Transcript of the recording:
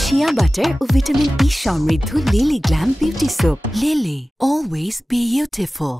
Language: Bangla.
Shea butter ও ভিটামিন ই সমৃদ্ধ lily glam beauty soap. Lily, always be beautiful.